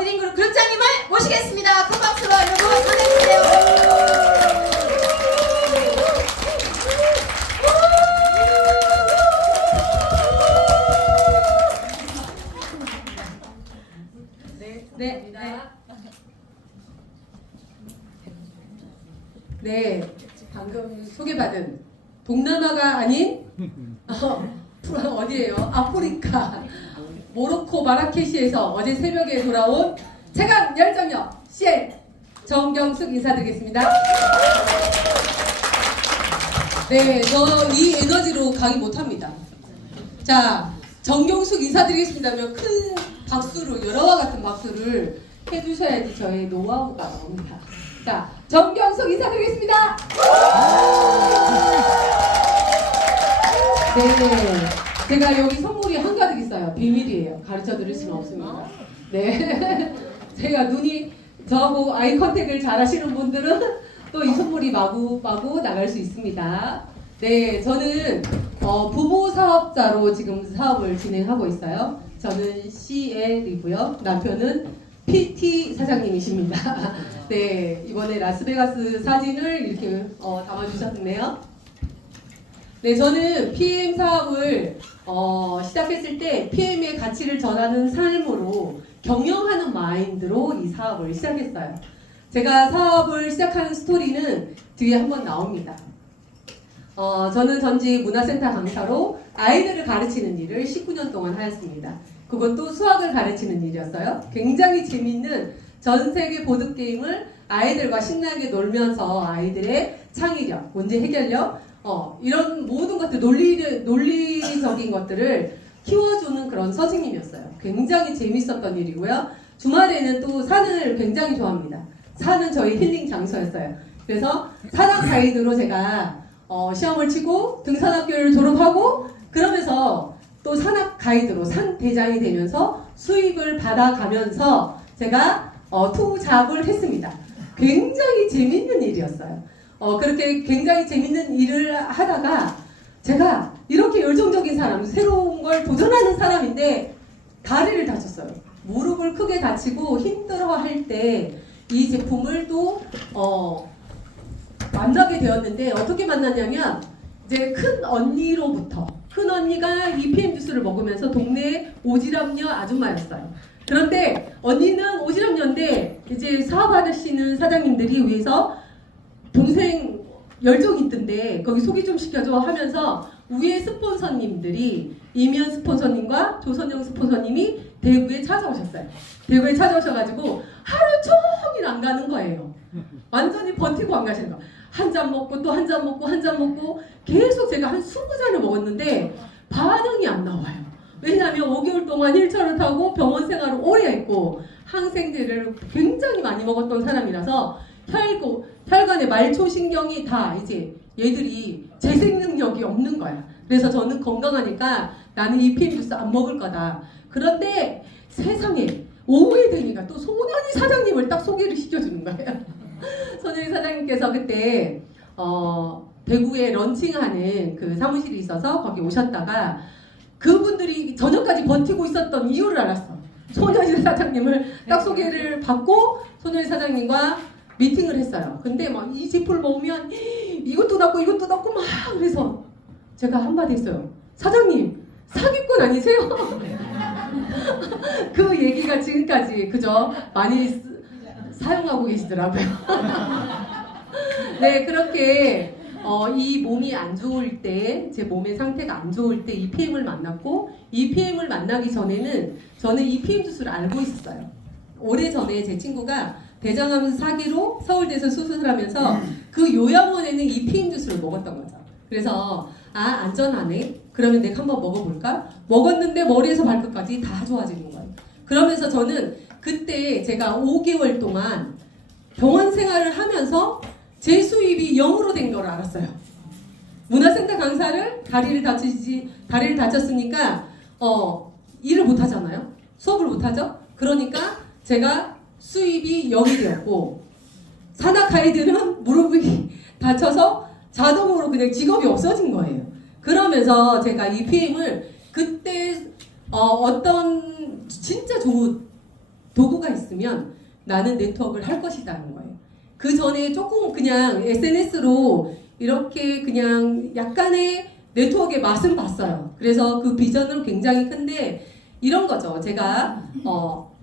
더비링 그룹 그룹장님을 모시겠습니다. 큰 박수로 여러분 환영해주세요. 네, 방금 소개받은 동남아가 아닌 어디예요? 아프리카 모로코 마라케시에서 어제 새벽에 돌아온 최강 열정력 CL 정경숙 인사드리겠습니다. 네, 저 이 에너지로 강의 못합니다. 자, 정경숙 인사드리겠습니다면 큰 박수로 여러와 같은 박수를 해주셔야지 저의 노하우가 나옵니다. 자, 정경숙 인사드리겠습니다. 네, 제가 여기 선물이 한가득 있어요. 비밀이에요. 가르쳐 드릴 수는 없습니다. 네, 제가 눈이 저하고 아이 컨택을 잘 하시는 분들은 또 이 선물이 마구 나갈 수 있습니다. 네, 저는 부부 사업자로 지금 사업을 진행하고 있어요. 저는 CL이고요. 남편은 PT 사장님이십니다. 네, 이번에 라스베가스 사진을 이렇게 담아주셨네요. 네, 저는 PM 사업을 시작했을 때 PM의 가치를 전하는 삶으로 경영하는 마인드로 이 사업을 시작했어요. 제가 사업을 시작하는 스토리는 뒤에 한번 나옵니다. 저는 전직 문화센터 강사로 아이들을 가르치는 일을 19년 동안 하였습니다. 그것도 수학을 가르치는 일이었어요. 굉장히 재밌는 전 세계 보드게임을 아이들과 신나게 놀면서 아이들의 창의력, 문제 해결력, 이런 모든 것들, 논리적인 것들을 키워주는 그런 선생님이었어요. 굉장히 재밌었던 일이고요. 주말에는 또 산을 굉장히 좋아합니다. 산은 저희 힐링 장소였어요. 그래서 산악 가이드로 제가 시험을 치고 등산학교를 졸업하고 그러면서 또 산악 가이드로 산 대장이 되면서 수입을 받아가면서 제가 투잡을 했습니다. 굉장히 재밌는 일이었어요. 그렇게 굉장히 재밌는 일을 하다가 제가 이렇게 열정적인 사람, 새로운 걸 도전하는 사람인데 다리를 다쳤어요. 무릎을 크게 다치고 힘들어할 때 이 제품을 또 만나게 되었는데 어떻게 만났냐면 이제 큰 언니로부터 큰 언니가 이 PM 주스를 먹으면서 동네 오지랖녀 아줌마였어요. 그런데 언니는 오지랖녀인데 이제 사업하시는 사장님들이 위해서 동생 열정이 있던데 거기 소개 좀 시켜줘 하면서 위에 스폰서님들이 이면 스폰서님과 조선영 스폰서님이 대구에 찾아오셨어요. 대구에 찾아오셔가지고 하루 종일 안 가는 거예요. 완전히 버티고 안 가시는 거예요. 한 잔 먹고 또 한 잔 먹고 한 잔 먹고 계속 제가 한 20잔을 먹었는데 반응이 안 나와요. 왜냐하면 5개월 동안 휠체어를 타고 병원 생활을 오래 했고 항생제를 굉장히 많이 먹었던 사람이라서 혈관의 말초신경이 다 이제 얘들이 재생 능력이 없는 거야. 그래서 저는 건강하니까 나는 이 PM 주스 안 먹을 거다. 그런데 세상에 오후에 되니까 또 손현희 사장님을 딱 소개를 시켜주는 거예요. 손현희 사장님께서 그때 대구에 런칭하는 그 사무실이 있어서 거기 오셨다가 그분들이 저녁까지 버티고 있었던 이유를 알았어. 손현희 사장님을 딱 소개를 받고 손현희 사장님과 미팅을 했어요. 근데 막 이 제품을 먹으면 이것도 낫고 이것도 낫고 막 그래서 제가 한마디 했어요. 사장님 사기꾼 아니세요? 그 얘기가 지금까지 그죠? 많이 사용하고 계시더라고요. 네, 그렇게 이 몸이 안 좋을 때, 제 몸의 상태가 안 좋을 때 이 PM을 만났고 이 PM을 만나기 전에는 저는 이 PM 주스를 알고 있었어요. 오래전에 제 친구가 대장암 사기로 서울대에서 수술을 하면서 그 요양원에는 이 PM 주스를 먹었던 거죠. 그래서 안전하네? 그러면 내가 한번 먹어볼까? 먹었는데 머리에서 발끝까지 다 좋아지는 거예요. 그러면서 저는 그때 제가 5개월 동안 병원 생활을 하면서 제 수입이 0으로 된 걸 알았어요. 문화센터 강사를 다리를 다쳤으니까 일을 못 하잖아요. 수업을 못 하죠. 그러니까 제가 수입이 0이 되었고 산악 가이드는 무릎이 다쳐서 자동으로 그냥 직업이 없어진 거예요. 그러면서 제가 이 PM을 그때 어떤 진짜 좋은 도구가 있으면 나는 네트워크를 할 것이다는 거예요. 그 전에 조금 그냥 SNS로 이렇게 그냥 약간의 네트워크의 맛은 봤어요. 그래서 그 비전은 굉장히 큰데 이런 거죠. 제가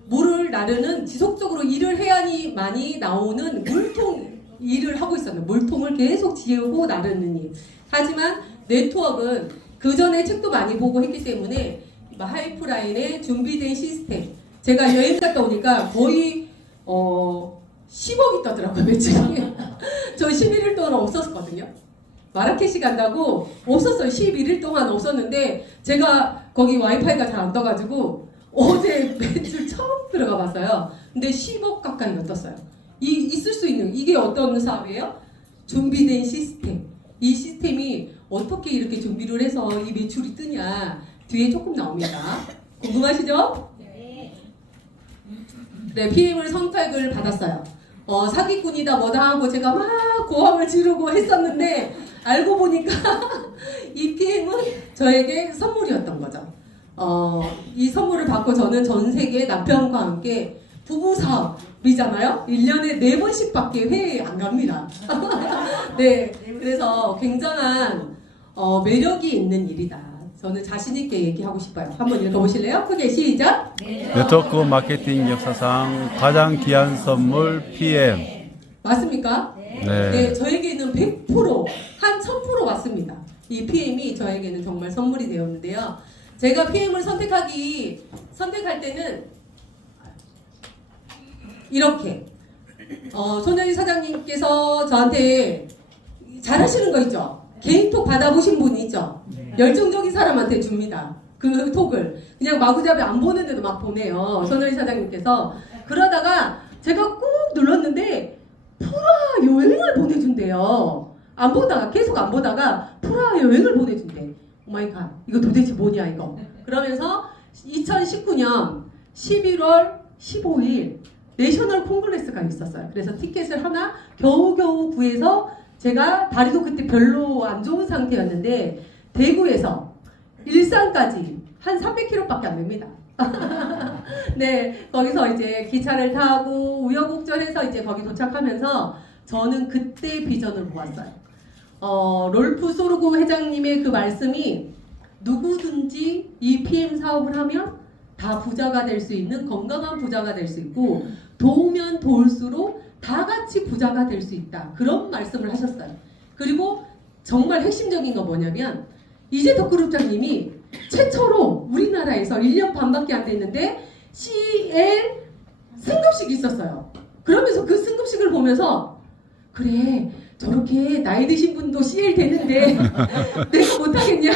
물을 나르는 지속적으로 일을 해야만이 나오는 물통 일을 하고 있었는데 물통을 계속 지우고 나르는 일. 하지만 네트워크는 그 전에 책도 많이 보고 했기 때문에 하이프라인에 준비된 시스템. 제가 여행 갔다 오니까 거의 10억이 떠더라고요, 매출이. 저 11일 동안 없었거든요. 마라케시 간다고 없었어요. 11일 동안 없었는데 제가 거기 와이파이가 잘 안 떠가지고 어제 매출 처음 들어가 봤어요. 근데 10억 가까이가 떴어요. 있을 수 있는 이게 어떤 사업이에요? 준비된 시스템. 이 시스템이 어떻게 이렇게 준비를 해서 이 매출이 뜨냐 뒤에 조금 나옵니다. 궁금하시죠? 네, PM을 선택을 받았어요. 사기꾼이다 뭐다 하고 제가 막 고함을 지르고 했었는데 알고 보니까 이 PM은 저에게 선물이었던 거죠. 이 선물을 받고 저는 전 세계 남편과 함께 부부 사업이잖아요. 1년에 4번씩밖에 회에 안 갑니다. 네, 그래서 굉장한 매력이 있는 일이다. 저는 자신있게 얘기하고 싶어요. 한번 읽어보실래요? 크게 시작! 네트워크 마케팅 역사상 가장 귀한 선물 PM. 맞습니까? 네. 네, 저에게는 100%, 한 1000% 맞습니다. 이 PM이 저에게는 정말 선물이 되었는데요. 제가 PM을 선택할 때는 이렇게 손현희 사장님께서 저한테 잘하시는 거 있죠? 개인톡 받아보신 분이 있죠? 열정적인 사람한테 줍니다. 그 톡을 그냥 마구잡이 안 보는데도 막 보내요. 손현희 사장님께서. 그러다가 제가 꾹 눌렀는데 프라 여행을 보내준대요. 안 보다가 계속 안 보다가 프라 여행을 보내준대. 오마이갓, 이거 도대체 뭐냐 이거. 그러면서 2019년 11월 15일 내셔널 콩글레스가 있었어요. 그래서 티켓을 하나 겨우겨우 구해서 제가 다리도 그때 별로 안 좋은 상태였는데 대구에서 일산까지 한 300km밖에 안 됩니다. 네, 거기서 이제 기차를 타고 우여곡절해서 이제 거기 도착하면서 저는 그때 비전을 모았어요. 롤프 소르고 회장님의 그 말씀이 누구든지 이 PM 사업을 하면 다 부자가 될 수 있는 건강한 부자가 될 수 있고 도우면 도울수록 다 같이 부자가 될 수 있다. 그런 말씀을 하셨어요. 그리고 정말 핵심적인 건 뭐냐면 이재덕 그룹장님이 최초로 우리나라에서 1년 반밖에 안 됐는데 CL 승급식이 있었어요. 그러면서 그 승급식을 보면서 그래 저렇게 나이 드신 분도 CL 되는데 내가 못하겠냐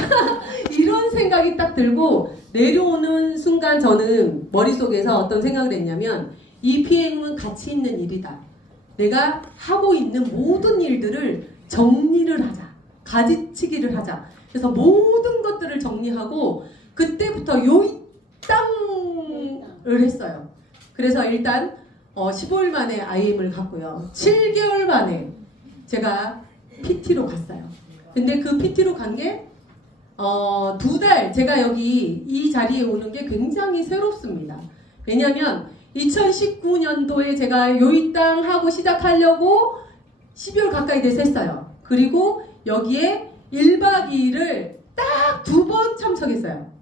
이런 생각이 딱 들고 내려오는 순간 저는 머릿속에서 어떤 생각을 했냐면 이 PM은 가치 있는 일이다. 내가 하고 있는 모든 일들을 정리를 하자. 가지치기를 하자. 그래서 모든 것들을 정리하고 그때부터 요이땅을 했어요. 그래서 일단 15일 만에 IM을 갔고요. 7개월 만에 제가 PT로 갔어요. 근데 그 PT로 간 게 2달 제가 여기 이 자리에 오는 게 굉장히 새롭습니다. 왜냐하면 2019년도에 제가 요이땅 하고 시작하려고 12월 가까이 돼서 했어요. 그리고 여기에 1박 2일을 딱 2번 참석했어요.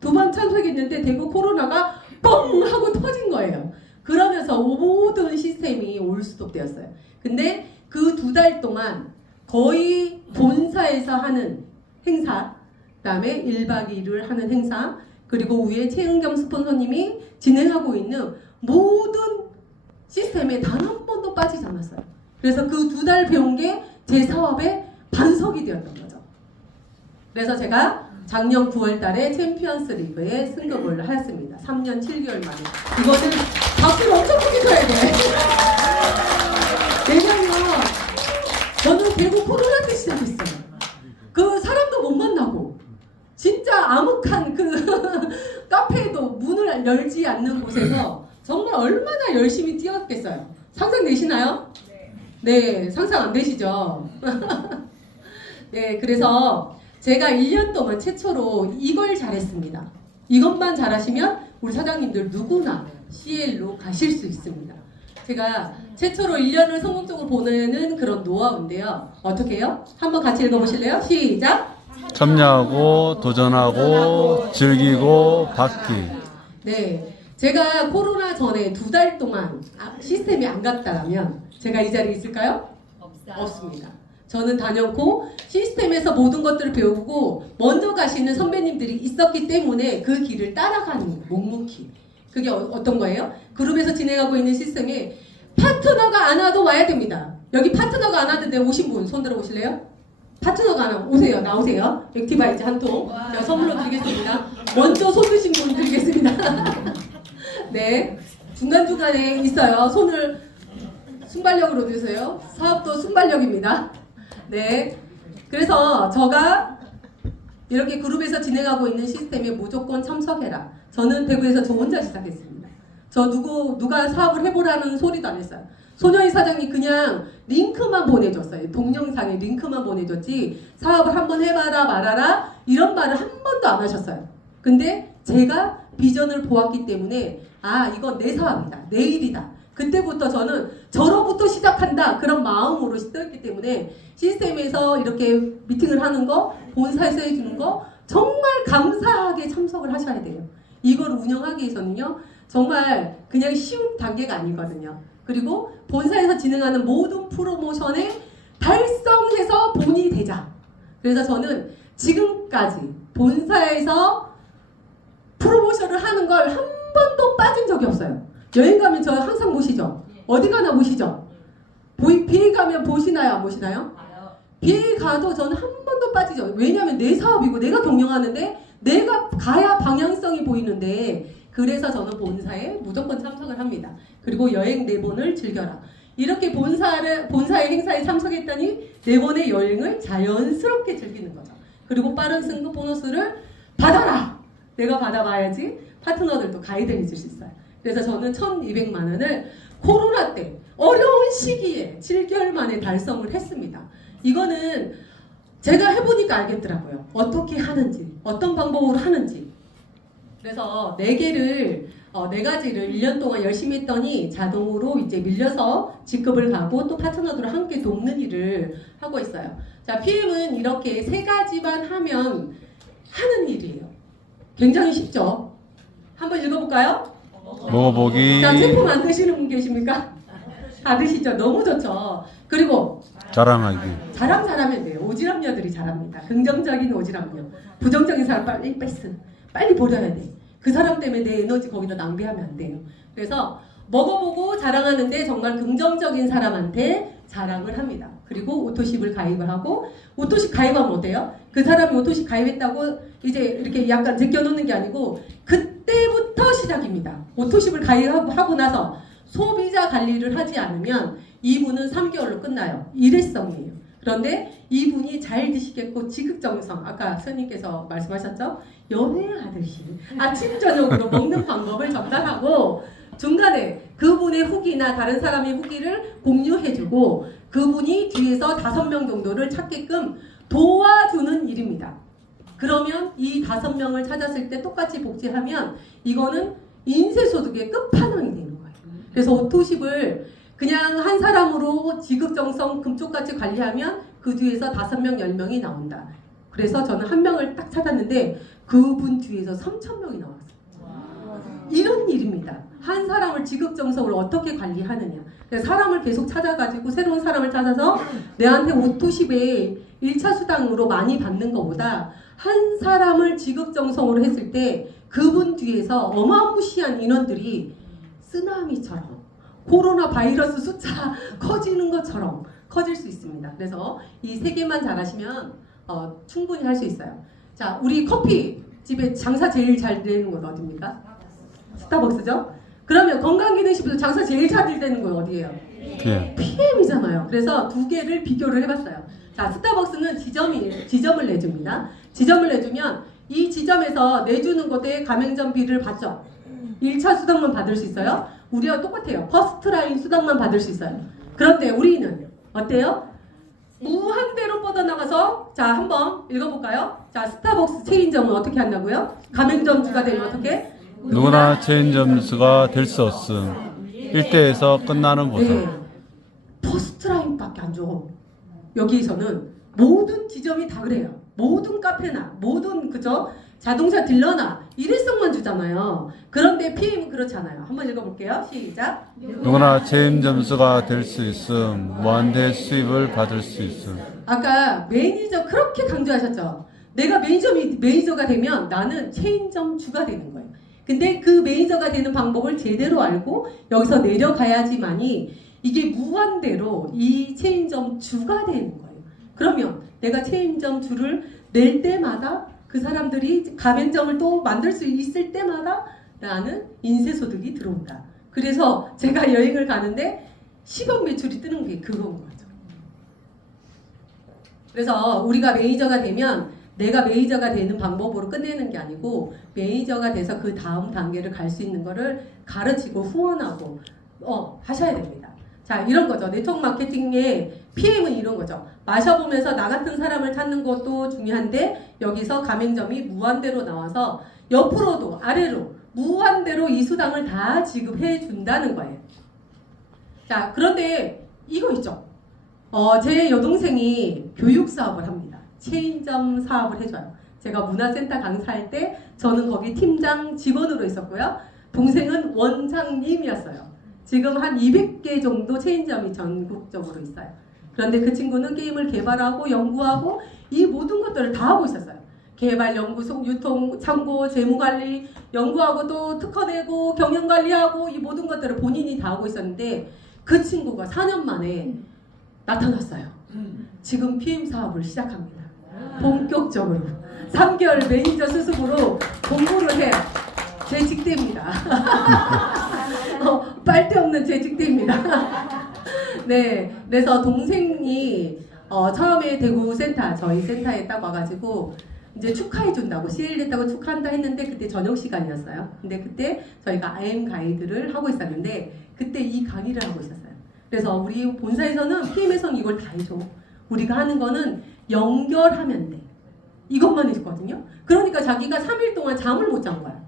2번 참석했는데 대구 코로나가 뻥 하고 터진 거예요. 그러면서 모든 시스템이 올스톱되었어요. 근데 그 2달 동안 거의 본사에서 하는 행사, 그 다음에 1박 2일을 하는 행사, 그리고 위에 최은경 스폰서님이 진행하고 있는 모든 시스템에 단 한 번도 빠지지 않았어요. 그래서 그 2달 배운 게 제 사업의 반석이 되었던 거죠. 그래서 제가 작년 9월 달에 챔피언스 리그에 승급을 하였습니다. 3년 7개월 만에. 이거는 박수를 엄청 크게 쳐야 돼. 왜냐면 저는 대구 코로나 때 시작했어요. 그 사람도 못 만나고 진짜 암흑한 그 카페에도 문을 열지 않는 곳에서 정말 얼마나 열심히 뛰었겠어요. 상상되시나요? 네, 상상 안 되시죠? 네, 그래서 제가 1년 동안 최초로 이걸 잘했습니다. 이것만 잘하시면 우리 사장님들 누구나 CL로 가실 수 있습니다. 제가 최초로 1년을 성공적으로 보내는 그런 노하우인데요. 어떻게 해요? 한번 같이 읽어보실래요? 시작! 참여하고 도전하고 즐기고 받기. 네, 제가 코로나 전에 2달 동안 시스템이 안 갔다면 제가 이 자리에 있을까요? 없습니다. 저는 단연코 시스템에서 모든 것들을 배우고 먼저 가시는 선배님들이 있었기 때문에 그 길을 따라가는 묵묵히. 그게 어떤 거예요? 그룹에서 진행하고 있는 시스템에 파트너가 안 와도 와야 됩니다. 여기 파트너가 안 왔는데 오신 분 손 들어보실래요? 파트너가 안 와도 오세요. 나오세요. 액티바이즈 한 통. 제가 선물로 드리겠습니다. 먼저 손 드신 분 드리겠습니다. 네. 중간중간에 있어요. 손을 순발력으로 드세요. 사업도 순발력입니다. 네. 그래서 제가 이렇게 그룹에서 진행하고 있는 시스템에 무조건 참석해라. 저는 대구에서 저 혼자 시작했습니다. 저 누가 사업을 해보라는 소리도 안 했어요. 소녀희 사장님 그냥 링크만 보내줬어요. 동영상에 링크만 보내줬지 사업을 한번 해봐라 말아라 이런 말을 한 번도 안 하셨어요. 근데 제가 비전을 보았기 때문에 아 이건 내 사업이다. 내 일이다. 그때부터 저는 저로부터 시작한다 그런 마음으로 시작했기 때문에 시스템에서 이렇게 미팅을 하는 거 본사에서 해주는 거 정말 감사하게 참석을 하셔야 돼요. 이걸 운영하기 위해서는요 정말 그냥 쉬운 단계가 아니거든요. 그리고 본사에서 진행하는 모든 프로모션에 달성해서 본이 되자. 그래서 저는 지금까지 본사에서 프로모션을 하는 걸 한 번도 빠진 적이 없어요. 여행 가면 저 항상 모시죠? 어디 가나 모시죠? 비행 가면 보시나요? 안 보시나요? 비행 가도 저는 한 번도 빠지죠. 왜냐하면 내 사업이고 내가 경영하는데 내가 가야 방향성이 보이는데 그래서 저는 본사에 무조건 참석을 합니다. 그리고 여행 4번을 즐겨라. 이렇게 본사의 행사에 참석했더니 4번의 여행을 자연스럽게 즐기는 거죠. 그리고 빠른 승급 보너스를 받아라! 내가 받아봐야지 파트너들도 가이드해 줄 수 있어요. 그래서 저는 1,200만 원을 코로나 때 어려운 시기에 7개월 만에 달성을 했습니다. 이거는 제가 해보니까 알겠더라고요. 어떻게 하는지, 어떤 방법으로 하는지. 그래서 4가지를 1년 동안 열심히 했더니 자동으로 이제 밀려서 직급을 가고 또 파트너들을 함께 돕는 일을 하고 있어요. 자, PM은 이렇게 3가지만 하면 하는 일이에요. 굉장히 쉽죠? 한번 읽어볼까요? 먹어보기. 자, 제품 안 드시는 분 계십니까? 다 드시죠? 너무 좋죠? 그리고 자랑하기. 자랑 잘하면 돼요. 오지랖녀들이 잘합니다. 긍정적인 오지랖녀. 부정적인 사람 빨리 패스. 빨리 버려야 돼. 그 사람 때문에 내 에너지 거기다 낭비하면 안 돼요. 그래서 먹어보고 자랑하는데 정말 긍정적인 사람한테 자랑을 합니다. 그리고 오토십을 가입을 하고 오토십 가입하면 어때요? 그 사람이 오토십 가입했다고 이제 이렇게 약간 제껴놓는 게 아니고 그때부터 시작입니다. 오토십을 가입하고 나서 소비자 관리를 하지 않으면 이분은 3개월로 끝나요. 일회성이에요. 그런데 이분이 잘 드시겠고 지극정성 아까 선생님께서 말씀하셨죠? 연애하듯이 아침 저녁으로 먹는 방법을 전달하고 중간에 그분의 후기나 다른 사람의 후기를 공유해주고 그분이 뒤에서 5명 정도를 찾게끔 도와주는 일입니다. 그러면 이 5명을 찾았을 때 똑같이 복제하면 이거는 인쇄소득의 끝판왕이 되는 거예요. 그래서 오토십을 그냥 한 사람으로 지극정성 금쪽같이 관리하면 그 뒤에서 5명, 10명이 나온다. 그래서 저는 한 명을 딱 찾았는데 그분 뒤에서 3,000명이 나왔어요. 이런 일입니다. 한 사람을 지극정성으로 어떻게 관리하느냐. 사람을 계속 찾아가지고 새로운 사람을 찾아서 내한테 오토십에 1차 수당으로 많이 받는 것보다 한 사람을 지극정성으로 했을 때 그분 뒤에서 어마무시한 인원들이 쓰나미처럼 코로나 바이러스 숫자 커지는 것처럼 커질 수 있습니다. 그래서 이 3개만 잘하시면 충분히 할 수 있어요. 자, 우리 커피 집에 장사 제일 잘 되는 곳 어디입니까? 스타벅스죠? 그러면 건강기능식품도 장사 제일 잘 되는 곳 어디예요? PM이잖아요. 그래서 2개를 비교를 해봤어요. 자, 스타벅스는 지점을 내줍니다. 지점을 내주면 이 지점에서 내주는 곳에 가맹점비를 받죠. 1차 수당만 받을 수 있어요. 우리와 똑같아요. 퍼스트라인 수당만 받을 수 있어요. 그런데 우리는 어때요? 무한대로 뻗어나가서 자 한번 읽어볼까요? 자 스타벅스 체인점은 어떻게 한다고요? 가맹점주가 되면 어떻게? 누구나 체인 점수가 될 수 없음. 1대에서 끝나는 보상. 네. 퍼스트라인밖에 안 줘. 여기에서는 모든 지점이 다 그래요. 모든 카페나 모든 그죠? 자동차 딜러나 일회성만 주잖아요. 그런데 PM은 그렇지 않아요. 한번 읽어볼게요. 시작. 누구나 체인 점수가 될 수 있음. 무한대 수입을 받을 수 있음. 아까 매니저 그렇게 강조하셨죠. 내가 매니저가 되면 나는 체인점 주가 되는 거예요. 근데 그 매니저가 되는 방법을 제대로 알고 여기서 내려가야지만이 이게 무한대로 이 체인점 주가 되는 거예요. 그러면 내가 체인점 주를 낼 때마다 그 사람들이 가맹점을 또 만들 수 있을 때마다 나는 인쇄소득이 들어온다. 그래서 제가 여행을 가는데 10억 매출이 뜨는 게 그건 거죠. 그래서 우리가 매니저가 되면 내가 매니저가 되는 방법으로 끝내는 게 아니고 매니저가 돼서 그 다음 단계를 갈 수 있는 거를 가르치고 후원하고 하셔야 됩니다. 자, 이런 거죠. 네트워크 마케팅의 PM은 이런 거죠. 마셔보면서 나 같은 사람을 찾는 것도 중요한데 여기서 가맹점이 무한대로 나와서 옆으로도 아래로 무한대로 이 수당을 다 지급해 준다는 거예요. 자, 그런데 이거 있죠. 제 여동생이 교육 사업을 합니다. 체인점 사업을 해줘요. 제가 문화센터 강사할 때 저는 거기 팀장 직원으로 있었고요. 동생은 원장님이었어요. 지금 한 200개 정도 체인점이 전국적으로 있어요. 그런데 그 친구는 게임을 개발하고 연구하고 이 모든 것들을 다 하고 있었어요. 개발, 연구, 유통, 참고, 재무관리, 연구하고 또 특허 내고 경영관리하고 이 모든 것들을 본인이 다 하고 있었는데 그 친구가 4년 만에 나타났어요. 지금 PM 사업을 시작합니다. 본격적으로 3개월 매니저 수습으로 공부를 해요. 제 직대입니다. 빨대 없는 제 직대입니다. 네, 그래서 동생이 처음에 대구 센터 저희 센터에 딱 와가지고 이제 축하해 준다고 CL 됐다고 축하한다 했는데 그때 저녁 시간이었어요. 근데 그때 저희가 IM 가이드를 하고 있었는데 그때 이 강의를 하고 있었어요. 그래서 우리 본사에서는 PM에서는 이걸 다 해줘. 우리가 하는 거는 연결하면 돼. 이것만 해줬거든요. 그러니까 자기가 3일 동안 잠을 못 잔 거야.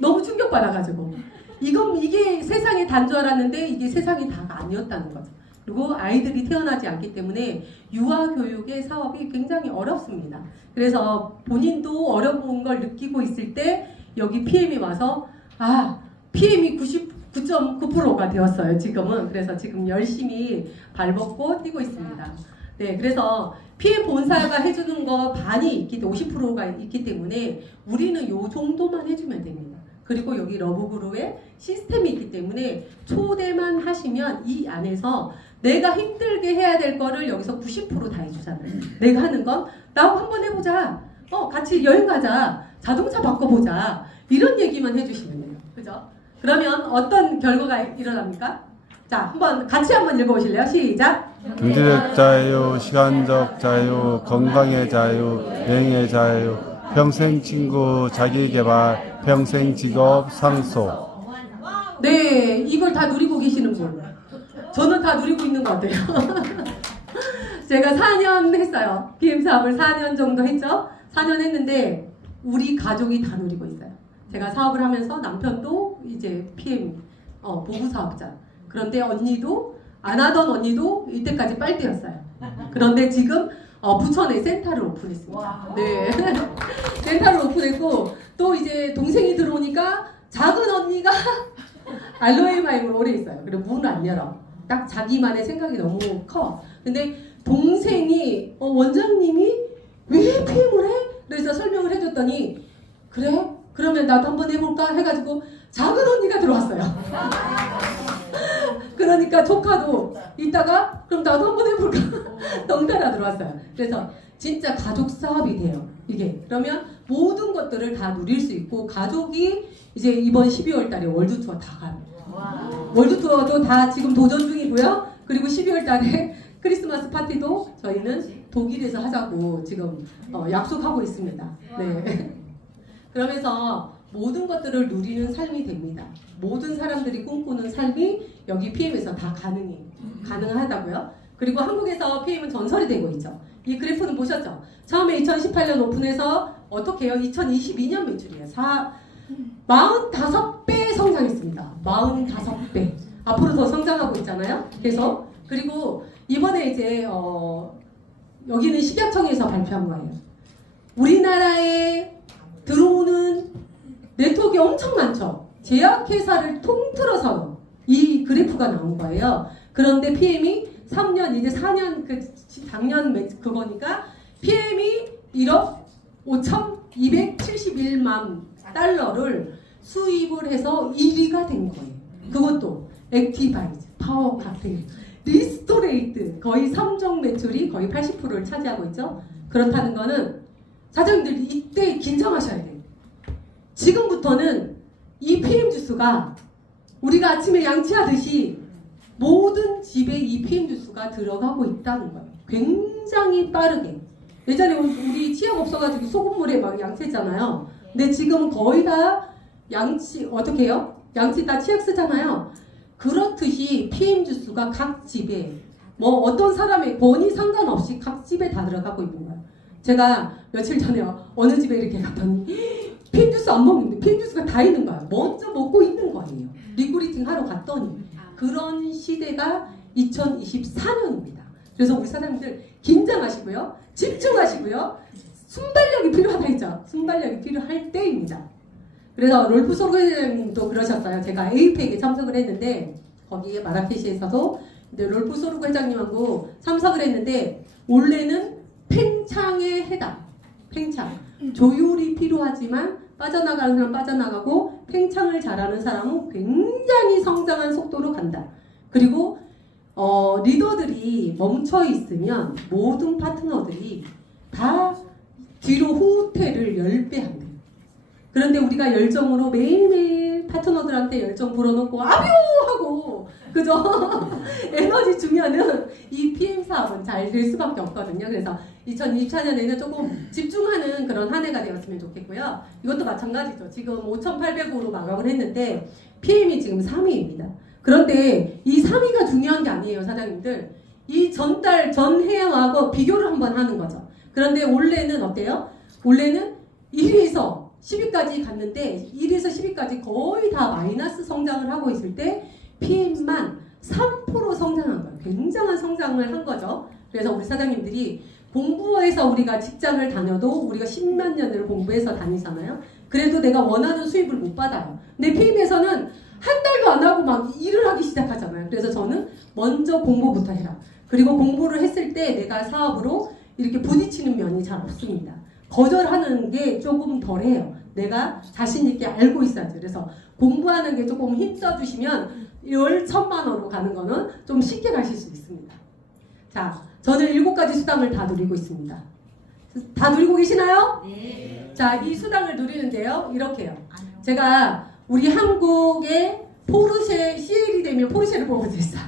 너무 충격받아가지고. 이게 세상의 단 줄 알았는데 이게 세상이 다가 아니었다는 거죠. 그리고 아이들이 태어나지 않기 때문에 유아교육의 사업이 굉장히 어렵습니다. 그래서 본인도 어려운 걸 느끼고 있을 때 여기 PM이 와서 PM이 99.9%가 되었어요. 지금은. 그래서 지금 열심히 발벗고 뛰고 있습니다. 네, 그래서 PM 본사가 해주는 거 반이 50%가 있기 때문에 우리는 요 정도만 해주면 됩니다. 그리고 여기 러브그룹에 시스템이 있기 때문에 초대만 하시면 이 안에서 내가 힘들게 해야 될 거를 여기서 90% 다 해주잖아요. 내가 하는 건 나하고 한번 해보자. 같이 여행 가자. 자동차 바꿔보자. 이런 얘기만 해주시면 돼요. 그죠? 그러면 어떤 결과가 일어납니까? 자, 같이 한번 읽어보실래요? 시작! 경제적 자유, 시간적 자유, 건강의 자유, 여행의 자유, 평생 친구, 자기개발, 평생 직업, 상속. 네, 이걸 다 누리고 계시는 분. 저는 다 누리고 있는 것 같아요. 제가 4년 했어요. PM 사업을 4년 정도 했죠. 4년 했는데 우리 가족이 다 누리고 있어요. 제가 사업을 하면서 남편도 이제 PM 보부 사업자. 그런데 언니도 안 하던 언니도 이때까지 빨대였어요. 그런데 지금 부천에 센터를 오픈했습니다. 네, 센터를 오픈했고 또 이제 동생이 들어오니까 작은 언니가 알로에 마임으로 오래 있어요. 그리고 문을 안 열어. 딱 자기만의 생각이 너무 커. 근데 동생이 원장님이 왜 PM을 해? 그래서 설명을 해줬더니 그래? 그러면 나도 한번 해볼까? 해가지고 작은 언니가 들어왔어요. 그러니까 조카도 이따가 그럼 나도 한번 해볼까? 덩달아 들어왔어요. 그래서 진짜 가족 사업이 돼요. 이게 그러면 모든 것들을 다 누릴 수 있고 가족이 이제 이번 12월 달에 월드 투어 다 가요. 월드 투어도 다 지금 도전 중이고요. 그리고 12월 달에 크리스마스 파티도 저희는 독일에서 하자고 지금 약속하고 있습니다. 네. 그러면서 모든 것들을 누리는 삶이 됩니다. 모든 사람들이 꿈꾸는 삶이 여기 PM에서 다 가능하다고요. 그리고 한국에서 PM은 전설이 되고 있죠. 이 그래프는 보셨죠? 처음에 2018년 오픈해서 어떻게 해요? 2022년 매출이에요. 45배 성장했습니다. 45배. 앞으로 더 성장하고 있잖아요. 그리고 이번에 이제 여기는 식약청에서 발표한 거예요. 우리나라에 들어오는 네트워크가 엄청 많죠. 제약회사를 통틀어서 이 그래프가 나온 거예요. 그런데 PM이 3년, 이제 4년, 작년 그거니까 PM이 1억 5,271만 달러를 수입을 해서 1위가 된 거예요. 그것도 액티바이즈, 파워 카페인, 리스토레이트 거의 3종 매출이 거의 80%를 차지하고 있죠. 그렇다는 거는 사장님들 이때 긴장하셔야 돼요. 지금부터는 이 PM 주스가 우리가 아침에 양치하듯이 모든 집에 이 PM 주스가 들어가고 있다는 거예요. 굉장히 빠르게. 예전에 우리 치약 없어가지고 소금물에 막 양치했잖아요. 근데 지금은 거의 다 어떻게 해요? 양치 다 치약 쓰잖아요. 그렇듯이 PM 주스가 각 집에 어떤 사람의 권위 상관없이 각 집에 다 들어가고 있는 거예요. 제가 며칠 전에 어느 집에 이렇게 갔더니 PM 주스 안 먹는데 PM 주스가 다 있는 거예요. 먼저 먹고 있는 거예요. 리크루팅 하러 갔더니 그런 시대가 2024년입니다. 그래서 우리 사장님들 긴장하시고요. 집중하시고요. 순발력이 필요하다 했죠. 순발력이 필요할 때입니다. 그래서 롤프 소르그님도 그러셨어요. 제가 에이펙에 참석을 했는데 거기에 마라케시에서도 롤프 소르그 회장님하고 참석을 했는데 원래는 팽창에 해당. 팽창. 조율이 필요하지만 빠져나가는 사람 빠져나가고 팽창을 잘하는 사람은 굉장히 성장한 속도로 간다. 그리고 리더들이 멈춰 있으면 모든 파트너들이 다 뒤로 후퇴를 10배 한대요. 그런데 우리가 열정으로 매일매일 파트너들한테 열정 불어넣고 아뷰 하고 그죠? 에너지 주면은 이 PM 사업은 잘 될 수밖에 없거든요. 그래서 2024년에는 조금 집중하는 그런 한 해가 되었으면 좋겠고요. 이것도 마찬가지죠. 지금 5,800으로 마감을 했는데 PM이 지금 3위입니다. 그런데 이 3위가 중요한 게 아니에요, 사장님들. 이 전달 전해하고 비교를 한번 하는 거죠. 그런데 올해는 어때요? 올해는 1위에서 10위까지 갔는데 1위에서 10위까지 거의 다 마이너스 성장을 하고 있을 때 PM만 3% 성장한 거예요. 굉장한 성장을 한 거죠. 그래서 우리 사장님들이 공부해서 우리가 직장을 다녀도 우리가 10몇 년을 공부해서 다니잖아요. 그래도 내가 원하는 수입을 못 받아요. 근데 PM에서는 한 달도 안 하고 막 일을 하기 시작하잖아요. 그래서 저는 먼저 공부부터 해라. 그리고 공부를 했을 때 내가 사업으로 이렇게 부딪히는 면이 잘 없습니다. 거절하는 게 조금 덜해요. 내가 자신 있게 알고 있어야죠. 그래서 공부하는 게 조금 힘써주시면 1,000만 원으로 가는 거는 좀 쉽게 가실 수 있습니다. 자, 저는 7가지 수당을 다 누리고 있습니다. 다 누리고 계시나요? 네. 자, 이 수당을 누리는데요. 이렇게요. 제가 우리 한국의 포르쉐 CL이 되면 포르쉐를 뽑아서 있어요.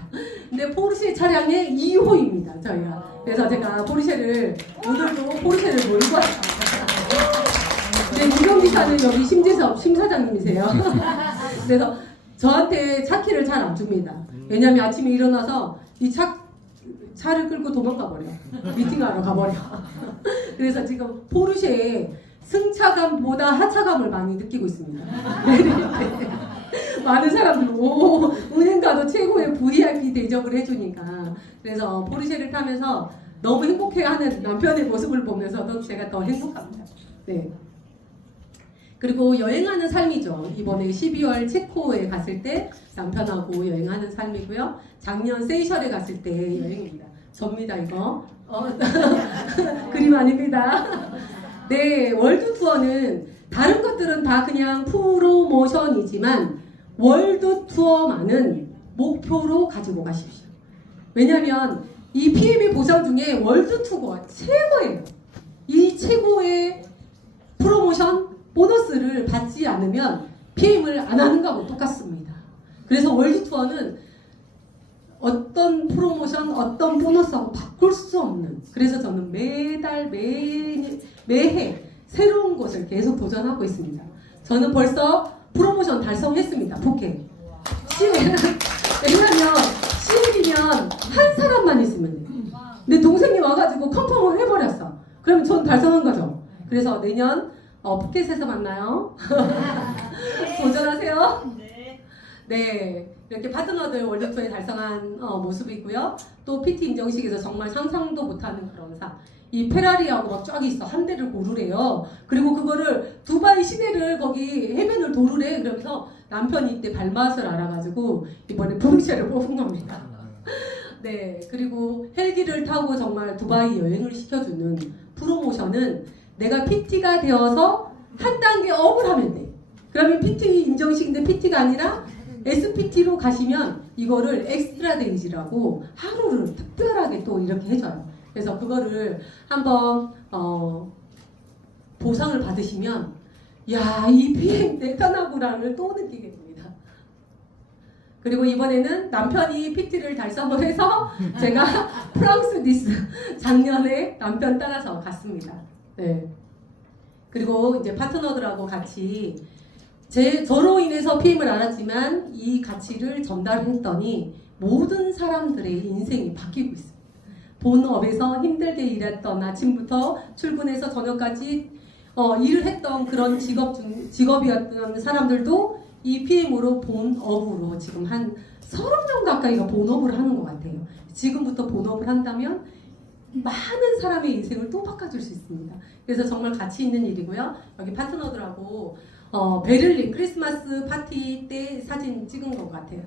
근데 포르쉐 차량의 2호입니다. 저희가. 그래서 제가 포르쉐를 오늘도 포르쉐를 몰고 왔어요. 근데 운전기사는 여기 심재섭 심사장님이세요. 그래서 저한테 차키를 잘 안 줍니다. 왜냐면 아침에 일어나서 이 차를 끌고 도망가 버려. 미팅하러 가버려. 그래서 지금 포르쉐의 승차감보다 하차감을 많이 느끼고 있습니다. 많은 사람들이 은행가도 최고의 VIP 대접을 해주니까. 그래서 포르쉐를 타면서 너무 행복해하는 남편의 모습을 보면서도 제가 더 행복합니다. 네. 그리고 여행하는 삶이죠. 이번에 12월 체코에 갔을 때 남편하고 여행하는 삶이고요. 작년 세이셜에 갔을 때 여행입니다. 접니다 이거. 그림 아닙니다. 네, 월드 투어는 다른 것들은 다 그냥 프로모션이지만 월드 투어만은 목표로 가지고 가십시오. 왜냐하면 이 PM의 보상 중에 월드 투어가 최고예요. 이 최고의 프로모션 보너스를 받지 않으면 PM을 안 하는 거하고 똑같습니다. 그래서 월드 투어는 어떤 프로모션, 어떤 보너스하고 바꿀 수 없는. 그래서 저는 매달 매해 새로운 곳을 계속 도전하고 있습니다. 저는 벌써 프로모션 달성했습니다. 포켓. 왜냐면 CL이면 한 사람만 있으면 돼요. 근데 동생이 와가지고 컨펌을 해버렸어. 그럼 전 달성한 거죠. 그래서 내년 포켓에서 만나요. 도전하세요. 네, 이렇게 파트너들 월드투어에 달성한 모습이고요. 또 PT 인정식에서 정말 상상도 못하는 그런 상. 이 페라리하고 막 쫙 있어. 한 대를 고르래요. 그리고 그거를 두바이 시내를 거기 해변을 도르래. 그러면서 남편이 이때 발맛을 알아가지고 이번에 포르쉐를 뽑은 겁니다. 네, 그리고 헬기를 타고 정말 두바이 여행을 시켜주는 프로모션은 내가 PT가 되어서 한 단계 업을 하면 돼. 그러면 PT 인정식인데 PT가 아니라 SPT로 가시면 이거를 엑스트라 데이지라고 하루를 특별하게 또 이렇게 해줘요. 그래서 그거를 한번 보상을 받으시면 야, 이 비행 내 편하구나를 또 느끼게 됩니다. 그리고 이번에는 남편이 PT를 달성을 해서 제가 프랑스 니스 작년에 남편 따라서 갔습니다. 네. 그리고 이제 파트너들하고 같이 저로 인해서 PM을 알았지만 이 가치를 전달했더니 모든 사람들의 인생이 바뀌고 있습니다. 본업에서 힘들게 일했던 아침부터 출근해서 저녁까지 일을 했던 그런 직업이었던 사람들도 이 PM으로 본업으로 지금 한 30명 가까이가 본업을 하는 것 같아요. 지금부터 본업을 한다면 많은 사람의 인생을 또 바꿔줄 수 있습니다. 그래서 정말 가치 있는 일이고요. 여기 파트너들하고 베를린 크리스마스 파티 때 사진 찍은 것 같아요.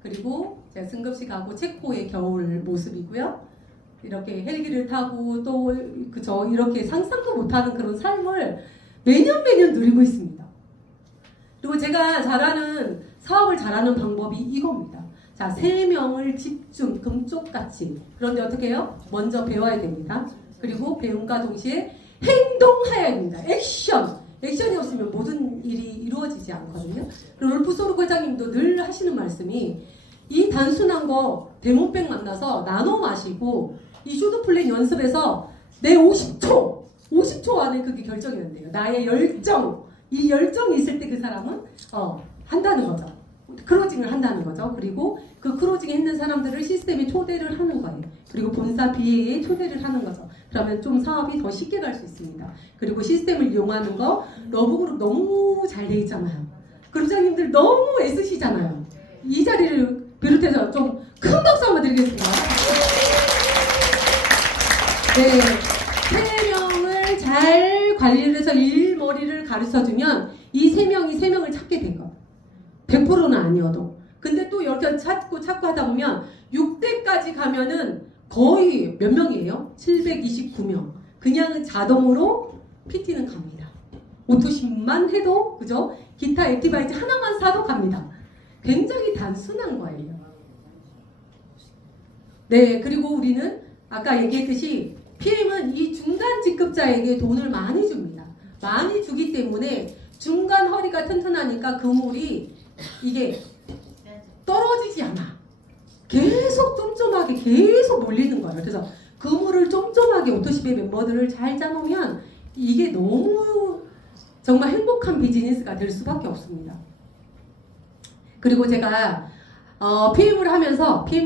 그리고 제가 승급식하고 체코의 겨울 모습이고요. 이렇게 헬기를 타고 또 그저 이렇게 상상도 못하는 그런 삶을 매년 누리고 있습니다. 그리고 제가 사업을 잘하는 방법이 이겁니다. 자, 3명을 집중, 금쪽같이. 그런데 어떻게 해요? 먼저 배워야 됩니다. 그리고 배움과 동시에 행동해야 됩니다. 액션이 없으면 모든 일이 이루어지지 않거든요. 롤프 소르 회장님도 늘 하시는 말씀이 이 단순한 거 데모백 만나서 나눠 마시고 이 슈드 플랜 연습에서 내 50초 안에 그게 결정이 된대요. 나의 열정, 이 열정이 있을 때 그 사람은 한다는 거죠. 크로징을 한다는 거죠. 그리고 그 크로징 했는 사람들을 시스템에 초대를 하는 거예요. 그리고 본사 BA에 초대를 하는 거죠. 그러면 좀 사업이 더 쉽게 갈 수 있습니다. 그리고 시스템을 이용하는 거 러브그룹 너무 잘 돼 있잖아요. 그룹장님들 너무 애쓰시잖아요. 이 자리를 비롯해서 좀 큰 박수 한번 드리겠습니다. 네, 3명을 잘 관리를 해서 일머리를 가르쳐주면 이 3명을 찾게 된 거. 100%는 아니어도. 근데 또 이렇게 찾고 하다 보면 6대까지 가면은 거의 몇 명이에요? 729명. 그냥 자동으로 PT는 갑니다. 오토십만 해도, 그죠? 기타 액티바이즈 하나만 사도 갑니다. 굉장히 단순한 거예요. 네, 그리고 우리는 아까 얘기했듯이 PM은 이 중간 직급자에게 돈을 많이 줍니다. 많이 주기 때문에 중간 허리가 튼튼하니까 그물이 이게 떨어지지 않아. 계속 쫌쫌하게 계속 몰리는 거예요. 그래서 그물을 쫌쫌하게 오토십의 멤버들을 잘 짜놓으면 이게 너무 정말 행복한 비즈니스가 될 수밖에 없습니다. 그리고 제가 PM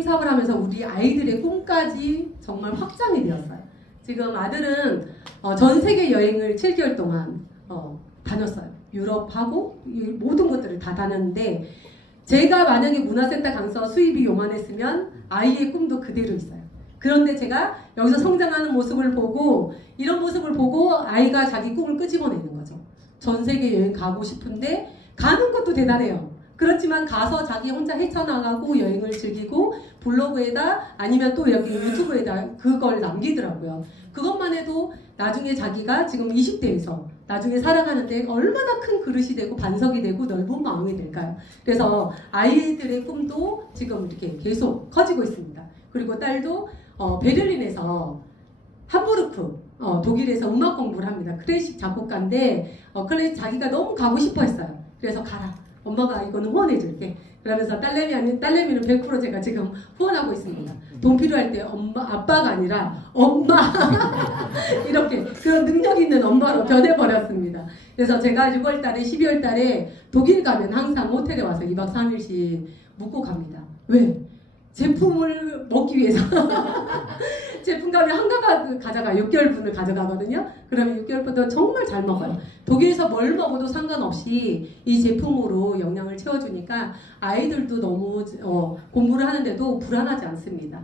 사업을 하면서 우리 아이들의 꿈까지 정말 확장이 되었어요. 지금 아들은 전 세계 여행을 7개월 동안 다녔어요. 유럽하고 모든 것들을 다 다녔는데 제가 만약에 문화센터 강사 수입이 요만했으면 아이의 꿈도 그대로 있어요. 그런데 제가 여기서 성장하는 모습을 보고 이런 모습을 보고 아이가 자기 꿈을 끄집어내는 거죠. 전 세계 여행 가고 싶은데 가는 것도 대단해요. 그렇지만 가서 자기 혼자 헤쳐나가고 여행을 즐기고 블로그에다 아니면 또 여기 유튜브에다 그걸 남기더라고요. 그것만 해도 나중에 자기가 지금 20대에서 나중에 살아가는데 얼마나 큰 그릇이 되고 반석이 되고 넓은 마음이 될까요? 그래서 아이들의 꿈도 지금 이렇게 계속 커지고 있습니다. 그리고 딸도 베를린에서 함부르크 독일에서 음악 공부를 합니다. 클래식 작곡가인데 자기가 너무 가고 싶어 했어요. 그래서 가라. 엄마가 이거는 후원해줄게. 그러면서 딸내미는 100% 제가 지금 후원하고 있습니다. 돈 필요할 때 아빠가 아니라 엄마 이렇게 그런 능력 있는 엄마로 변해버렸습니다. 그래서 제가 6월 달에 12월 달에 독일 가면 항상 호텔에 와서 2박 3일씩 묵고 갑니다. 왜? 제품을 먹기 위해서 제품값이 한가가 가져가 6개월분을 가져가거든요. 그러면 6개월 동안 정말 잘 먹어요. 독일에서 뭘 먹어도 상관없이 이 제품으로 영양을 채워주니까 아이들도 너무 공부를 하는데도 불안하지 않습니다.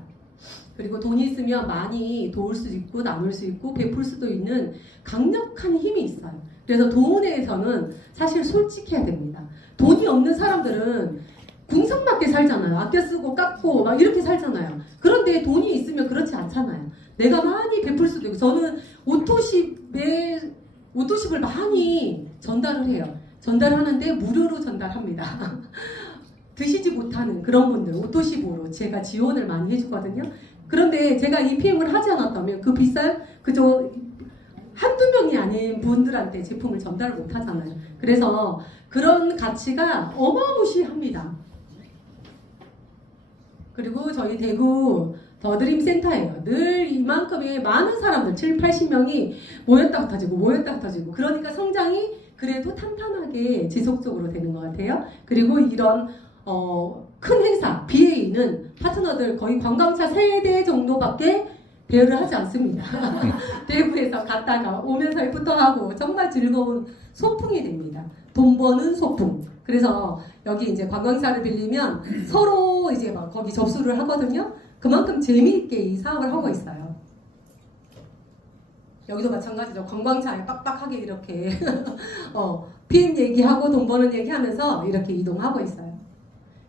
그리고 돈이 있으면 많이 도울 수 있고 나눌 수 있고 베풀 수도 있는 강력한 힘이 있어요. 그래서 돈에서는 사실 솔직해야 됩니다. 돈이 없는 사람들은 궁상맞게 살잖아요. 아껴 쓰고 깎고 막 이렇게 살잖아요. 그런데 돈이 있으면 그렇지 않잖아요. 내가 많이 베풀 수도 있고 저는 오토십을 많이 전달을 해요. 전달하는데 무료로 전달합니다. 드시지 못하는 그런 분들 오토십으로 제가 지원을 많이 해주거든요. 그런데 제가 이 PM을 하지 않았다면 그 비싼 그저 한두 명이 아닌 분들한테 제품을 전달을 못 하잖아요. 그래서 그런 가치가 어마무시합니다. 그리고 저희 대구 더드림 센터예요. 늘 이만큼의 많은 사람들 7, 80명이 모였다 흩어지고 그러니까 성장이 그래도 탄탄하게 지속적으로 되는 것 같아요. 그리고 이런 큰 행사 BA는 파트너들 거의 관광차 3대 정도밖에 대여를 하지 않습니다. 대구에서 갔다가 오면서 애프터하고 정말 즐거운 소풍이 됩니다. 돈 버는 소풍. 그래서 여기 이제 관광차를 빌리면 서로 이제 막 거기 접수를 하거든요. 그만큼 재미있게 이 사업을 하고 있어요. 여기도 마찬가지죠. 관광차에 빡빡하게 이렇게 PM 얘기하고 돈 버는 얘기하면서 이렇게 이동하고 있어요.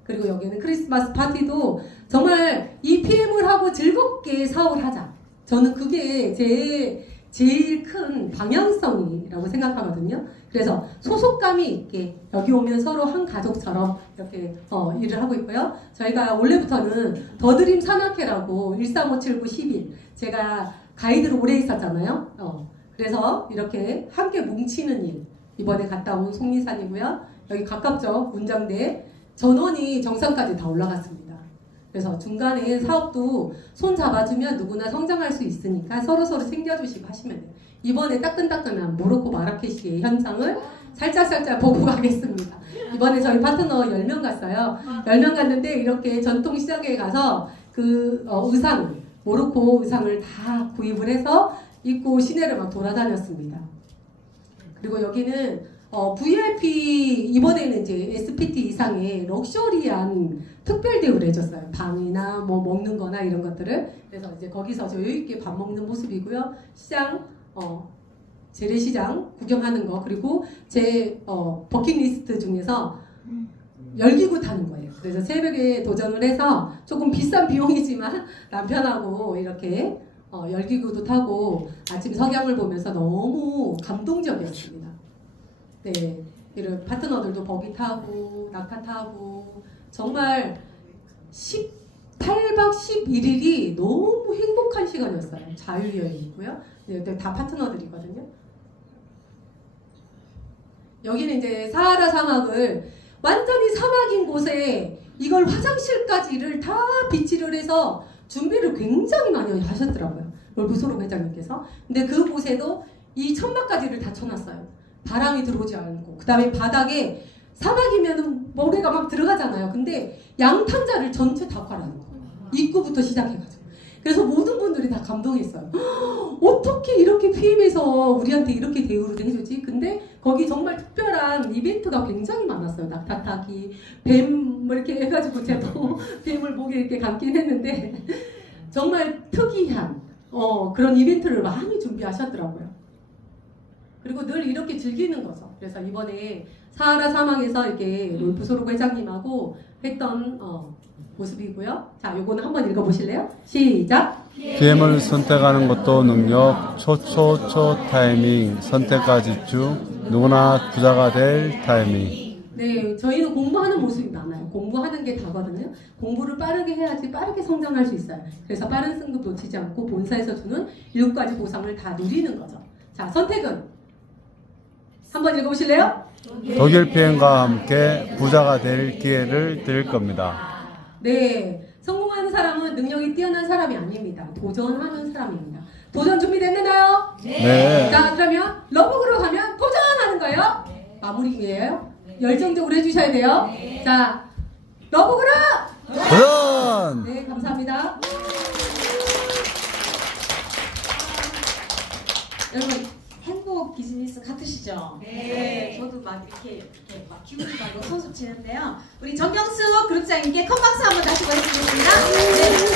그리고 여기는 크리스마스 파티도 정말 이 PM을 하고 즐겁게 사업을 하자. 저는 그게 제일 큰 방향성이라고 생각하거든요. 그래서 소속감이 있게 여기 오면 서로 한 가족처럼 이렇게 일을 하고 있고요. 저희가 원래부터는 더드림 산악회라고 135791 제가 가이드로 오래 있었잖아요. 그래서 이렇게 함께 뭉치는 일 이번에 갔다 온 속리산이고요. 여기 가깝죠. 문장대 전원이 정상까지 다 올라갔습니다. 그래서 중간에 사업도 손 잡아주면 누구나 성장할 수 있으니까 서로서로 챙겨주시고 하시면 돼요. 이번에 따끈따끈한 모로코 마라케시의 현장을 살짝 보고 가겠습니다. 이번에 저희 파트너 10명 갔어요. 10명 갔는데 이렇게 전통시장에 가서 그 의상, 모로코 의상을 다 구입을 해서 입고 시내를 막 돌아다녔습니다. 그리고 여기는 VIP 이번에는 이제 SPT 이상의 럭셔리한 특별 대우를 해줬어요. 방이나 뭐 먹는 거나 이런 것들을. 그래서 이제 거기서 여유있게 밥 먹는 모습이고요. 시장, 재래시장 구경하는 거, 그리고 제 버킷리스트 중에서 열기구 타는 거예요. 그래서 새벽에 도전을 해서 조금 비싼 비용이지만 남편하고 이렇게 열기구도 타고 아침 석양을 보면서 너무 감동적이었습니다. 네, 이런 파트너들도 버기 타고 낙타 타고 정말 18박 11일이 너무 행복한 시간이었어요. 자유여행이고요. 네, 다 파트너들이거든요. 여기는 이제 사하라 사막을 완전히 사막인 곳에 이걸 화장실까지를 다 비치를 해서 준비를 굉장히 많이 하셨더라고요. 롤프소록 회장님께서. 근데 그곳에도 이 천막까지를 다 쳐놨어요. 바람이 들어오지 않고. 그 다음에 바닥에 사막이면 모래가 막 들어가잖아요. 근데 양탄자를 전체 다 깔아놓은 거예요. 입구부터 시작해가지고. 그래서 모든 분들이 다 감동했어요. 어떻게 이렇게 PM에서 우리한테 이렇게 대우를 해주지? 근데 거기 정말 특별한 이벤트가 굉장히 많았어요. 낙타 타기, 뱀 뭐 이렇게 해가지고 제가 또 뱀을 목에 이렇게 감긴 했는데 정말 특이한 그런 이벤트를 많이 준비하셨더라고요. 그리고 늘 이렇게 즐기는 거죠. 그래서 이번에 사하라 사막에서 이렇게 롤프소록 회장님하고 했던 모습이고요. 자, 요거는 한번 읽어보실래요? 시작! PM을 선택하는 것도 능력, 초 타이밍, 선택과 집중, 누구나 부자가 될 타이밍. 네, 저희는 공부하는 모습이 많아요. 공부하는 게 다거든요. 공부를 빠르게 해야지 빠르게 성장할 수 있어요. 그래서 빠른 승급 놓치지 않고 본사에서 주는 7가지 보상을 다 누리는 거죠. 자, 선택은? 한번 읽어보실래요? 독일 PM과 함께 부자가 될 기회를 드릴 겁니다. 네, 성공하는 사람은 능력이 뛰어난 사람이 아닙니다. 도전하는 사람입니다. 도전 준비됐나요? 네. 자, 그러면 러브그로 가면 도전하는 거예요. 마무리예요. 열정적으로 해주셔야 돼요. 자, 러브그로 도전! 네, 감사합니다. 여러분, 행복 비즈니스 같으시죠? 네. 저도 막 이렇게 막 기분이 막 솟아치는데요. 우리 정경수 그룹장님께 큰 박수 한번 다시 보내드리겠습니다. 네.